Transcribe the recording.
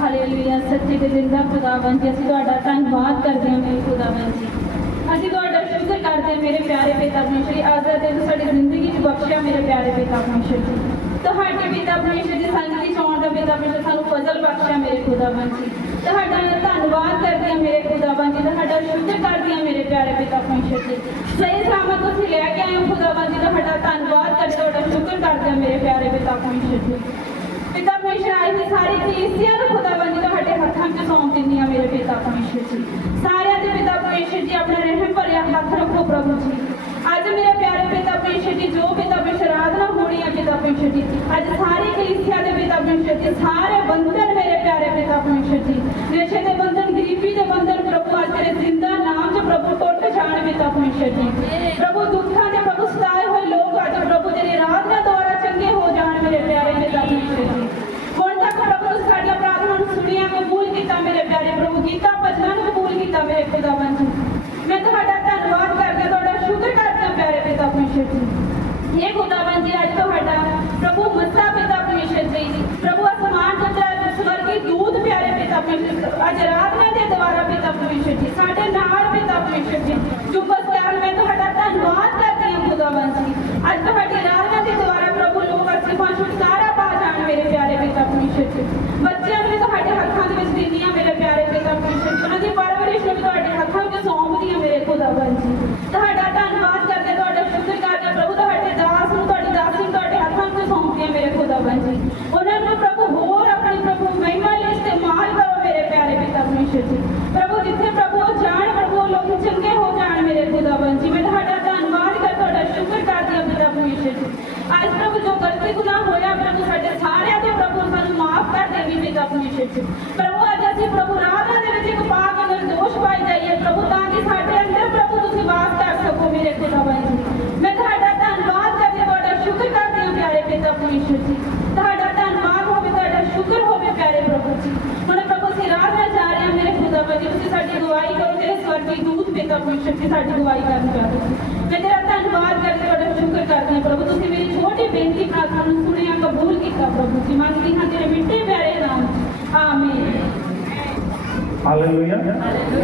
Hallelujah. ਸੱਚੇ ਤੇ ਜ਼ਿੰਦਾ ਖੁਦਾਵੰਦ ਜੀ, ਅਸੀਂ ਤੁਹਾਡਾ ਧੰਨਵਾਦ ਕਰਦੇ ਹਾਂ ਮੇਰੇ ਖੁਦਾਵੰਦ ਜੀ। ਅਸੀਂ ਤੁਹਾਡਾ ਸ਼ੁਕਰ ਕਰਦੇ ਹਾਂ ਮੇਰੇ ਪਿਆਰੇ ਪਿਤਾ ਪਰਮੇਸ਼ਰ ਅੱਜ ਦਾ ਸਾਡੀ ਜ਼ਿੰਦਗੀ 'ਚ ਬਖਸ਼ਿਆ ਮੇਰੇ ਪਿਆਰੇ ਪਿਤਾ ਪਰਮੇਸ਼ਰ ਜੀ। ਤੁਹਾਡੇ ਪਿਤਾ ਪਰਮੇਸ਼ਰ ਦੀ ਚੋਣ ਦਾ ਪਿਤਾ ਪਰਮੇਸ਼ਰ ਸਾਨੂੰ ਫਜ਼ਲ ਬਖਸ਼ਿਆ ਮੇਰੇ ਖੁਦਾਵੰਦ ਜੀ। ਤੁਹਾਡਾ ਧੰਨਵਾਦ ਕਰਦੀ ਹਾਂ ਮੇਰੇ ਖੁਦਾਵੰਦ ਜੀ, ਤੁਹਾਡਾ ਸ਼ੁਕਰ ਕਰਦੀ ਹਾਂ ਮੇਰੇ ਪਿਆਰੇ ਪਿਤਾ ਪਰਮੇਸ਼ਰ ਜੀ। ਸਹੀ ਸਲਾਮਤ ਤੁਸੀਂ ਲੈ ਕੇ ਆਏ ਹੋ ਖੁਦਾਵੰਦ ਜੀ ਤੁਹਾਡਾ ਧੰਨਵਾਦ ਕਰਦੇ ਤੁਹਾਡਾ ਸ਼ੁਕਰ ਕਰਦੇ ਹਾਂ ਮੇਰੇ ਪਿਆਰੇ ਪਿਤਾ ਪਰਮੇਸ਼ਰ ਜੀ। ਪਿਤਾ ਸਾਰੀ ਕਲੀਸਿਆ ਨੂੰ ਖੁਦਾਵੰਦ ਜੀ ਤੁਹਾਡੇ ਹੱਥਾਂ 'ਚ ਸੌਂਪ ਦਿੰਦੀ ਹਾਂ ਮੇਰੇ ਪਿਤਾ ਪਰਮੇਸ਼ਰ ਜੀ। ਸਾਰਿਆਂ ਦੇ ਪਿਤਾ ਪਰਮੇਸ਼ਰ ਜੀ ਆਪਣਾ ਰਹਿਮ ਭਰਿਆ ਹੱਥ ਰੱਖੋ ਪ੍ਰਭੂ ਜੀ। ਅੱਜ ਮੇਰੇ ਪਿਆਰੇ ਪਿਤਾ ਪਰਮੇਸ਼ਰ ਜੀ, ਜੋ ਪਿਤਾ ਪਰਮੇਸ਼ਰ ਆਰਾਧਨਾ ਹੋਣੀ ਆ ਪਿਤਾ ਪਰਮੇਸ਼ਰ ਜੀ, ਅੱਜ ਸਾਰੇ ਕਲੀਸਿਆ ਦੇ ਪਿਤਾ ਪਰਮੇਸ਼ਰ ਜੀ, ਸਾਰੇ ਬੰਧਨ ਮੇਰੇ ਪਿਆਰੇ ਪਿਤਾ ਪਰਮੇਸ਼ਰ ਜੀ। ਨਸ਼ੇ ਦੇ ਬੰਧਨ, ਗਰੀਬੀ ਦੇ ਬੰਧਨ, ਪ੍ਰਭੂ ਅੱਜ ਤੇਰੇ ਜ਼ਿੰਦਾ ਨਾਮ 'ਚ ਪ੍ਰਭੂ ਟੁੱਟ ਜਾਣ ਪਿਤਾ ਪਰਮੇਸ਼ਰ ਜੀ ਪ੍ਰਭੂ ਦੁੱਖਾਂ ਦੇ ਪ੍ਰਭੂ ਸਤਾਏ ਹੋਏ ਲੋਕ ਅੱਜ ਪ੍ਰਭੂ ਤੇਰੀ ਆਰਾਧਨਾ ਦੁਆਰਾ ਚੰਗੇ ਹੋ ਜਾਣ ਮੇਰੇ ਪਿਆਰੇ ਪਿਤਾ ਪਰਮੇਸ਼ਰ ਜੀ ਹੁਣ ਤੱਕ ਪ੍ਰਭੂ ਤੁਸੀਂ ਸਾਡੀਆਂ ਪ੍ਰਾਰਥਨਾ ਨੂੰ ਸੁਣਿਆ ਕਬੂਲ ਕੀਤਾ ਮੇਰੇ ਪਿਆਰੇ ਪ੍ਰਭੂ ਗੀਤਾ ਭਜਨਾਂ ਨੂੰ ਕਬੂਲ ਕੀਤਾ ਮੇਰੇ ਖੁਦਾਵੰਦ ਜੀ ਮੈਂ ਤੁਹਾਡਾ ਧੰਨਵਾਦ ਕਰਦੀ ਹਾਂ ਤੁਹਾਡਾ ਸ਼ੁਕਰ ਕਰਦੀ ਹਾਂ ਪਿਆਰੇ ਪਿਤਾ ਪਰਮੇਸ਼ਰ ਜੀ ਇਹ ਖੁਦਾਵੰਦ ਜੀ ਅੱਜ ਤੁਹਾਡਾ ਪ੍ਰਭੂ ਮੱਸਾ ਪਿਤਾ ਪਰਮੇਸ਼ਰ ਜੀ ਪ੍ਰਭੂ ਅਸਮਾਨ ਤੋਂ ਸਵਰਗੀ ਦੂਤ ਪਿਆਰੇ ਪਿਤਾ ਪਰਮੇਸ਼ਰ ਅੱਜ ਆਰਾਧਨਾ ਦੇ ਦੁਆਰਾ ਪਿਤਾ ਪਰਮੇਸ਼ਰ ਜੀ ਸਾਡੇ ਨਾਲ ਪਿਤਾ ਪਰਮੇਸ਼ਰ ਜੀ ਚੁੱਪਸ ਕਰਨ ਮੈਂ ਤੁਹਾਡਾ ਧੰਨਵਾਦ ਕਰਦੀ ਹਾਂ ਖੁਦਾਵੰਦ ਜੀ ਅੱਜ ਤੁਹਾਡੀ ਆਰਾਧਨਾ ਦੇ ਦੁਆਰਾ ਪ੍ਰਭੂ ਲੋਕ ਅਸਮਾਨ ਛੁਟਕਾਰਾ ਪਾ ਜਾਣ ਮੇਰੇ ਪਿਆਰੇ ਪਿਤਾ ਪਰਮੇਸ਼ਰ ਜੀ ਬੱਚਿਆਂ ਨੂੰ ਵੀ ਤੁਹਾਡੇ ਹੱਥਾਂ ਦੇ ਵਿੱਚ ਦਿੰਦੀ ਹਾਂ ਮੇਰੇ ਪਿਆਰੇ ਪਿਤਾ ਪਰਮੇਸ਼ਰ ਜੀ ਉਹਨਾਂ ਦੀ ਪਰਵਰਿਸ਼ ਨੂੰ ਵੀ ਤੁਹਾਡੇ ਹੱਥਾਂ ਵਿੱਚ ਸੌਂਪਦੀ ਹਾਂ ਮੇਰੇ ਖੁਦਾਵੰਦ ਜੀ ਤੁਹਾਡਾ ਧੰਨਵਾਦ ਕਰਦੇ ਹਾਂ, ਤੁਹਾਡਾ ਸ਼ੁਕਰ ਕਰਦੇ ਹਾਂ, ਪ੍ਰਭੂ ਤੁਹਾਡੇ ਦਾਸ ਨੂੰ ਤੁਹਾਡੀ ਦਾਸੀ ਨੂੰ ਤੁਹਾਡੇ ਹੱਥਾਂ ਵਿੱਚ ਸੌਂਪਦੀ ਹਾਂ ਮੇਰੇ ਖੁਦਾਵੰਦ ਜੀ ਉਹਨਾਂ ਨੂੰ ਪ੍ਰਭੂ ਹੋਰ ਆਪਣੀ ਪ੍ਰਭੂ ਮਹਿਮਾ ਲਈ ਇਸਤੇਮਾਲ ਕਰੋ ਮੇਰੇ ਪਿਆਰੇ ਪਿਤਾ ਪਰਮੇਸ਼ਰ ਜੀ ਪ੍ਰਭੂ ਜਿੱਥੇ ਪ੍ਰਭੂ ਉਹ ਜਾਣ ਪ੍ਰਭੂ ਉਹ ਲੋਕ ਚੰਗੇ ਹੋ ਜਾਣ ਮੇਰੇ ਖੁਦਾਵੰਦ ਜੀ ਮੈਂ ਤੁਹਾਡਾ ਧੰਨਵਾਦ ਕਰ ਤੁਹਾਡਾ ਸ਼ੁਕਰ ਕਰਦੀ ਹਾਂ ਪਿਤਾ ਪਰਮੇਸ਼ਰ ਜੀ ਅੱਜ ਜੋ ਗਲਤੀ ਗੁਨਾਹ ਹੋਇਆ, ਪ੍ਰਭੂ ਸਾਡੇ ਸਾਰਿਆਂ ਤੋਂ ਪ੍ਰਭੂ ਸਾਨੂੰ ਮਾਫ ਕਰ ਦੇਵੀ ਪਿਤਾ ਪਰਮੇਸ਼ਰ ਜੀ ਪ੍ਰਭੂ, ਅੱਜ ਅਸੀਂ ਪ੍ਰਭੂ ਰਾਧਾ ਦੇ ਵਿੱਚ ਇੱਕ ਪਾਕ ਨਿਰਦੋਸ਼ ਪਾਈ ਜਾਈਏ, ਪ੍ਰਭੂ, ਤਾਂ ਕਿ ਸਾਡੇ ਅੰਦਰ ਪ੍ਰਭੂ ਤੁਸੀਂ ਵਾਸ ਕਰ ਸਕੋ ਮੇਰੇ ਖੁਦਾਵੰਦ ਜੀ। ਮੈਂ ਤੁਹਾਡਾ ਧੰਨਵਾਦ ਕਰਦੀ ਤੁਹਾਡਾ ਸ਼ੁਕਰ ਕਰਦੀ ਹਾਂ, ਪਿਆਰੇ ਪਿਤਾ ਪਰਮੇਸ਼ਰ ਜੀ। ਤੁਹਾਡਾ ਧੰਨਵਾਦ ਹੋਵੇ, ਤੁਹਾਡਾ ਸ਼ੁਕਰ ਹੋਵੇ, ਪਿਆਰੇ ਪ੍ਰਭੂ ਜੀ। ਹੁਣ ਪ੍ਰਭੂ, ਅਸੀਂ ਰਾਹ ਨਾਲ ਜਾ ਰਹੇ ਹਾਂ, ਮੇਰੇ ਖੁਦਾਵੰਦ ਜੀ, ਤੁਸੀਂ ਸਾਡੀ ਅਗਵਾਈ ਕਰੋ ਤੇਰੇ ਸਵਰਗੀ ਦੂਤ ਪਿਤਾ ਪਰਮੇਸ਼ਰ ਜੀ, ਸਾਡੀ ਅਗਵਾਈ ਕਰਨ ਚਾਹਦੇ ਮੈਂ ਤੇਰਾ ਧੰਨਵਾਦ ਕਰਦੀ ਤੁਹਾਡਾ ਨੂੰ ਸੁਣਿਆ ਕਬੂਲ ਕੀਤਾ ਪ੍ਰਭੂ ਜੀ। ਮੰਗਦੀ ਹਾਂ ਤੇਰੇ ਮਿੱਠੇ ਪਿਆਰੇ ਨਾਮ। ਆਮੀਨ। ਹਾਲੇਲੂਇਆ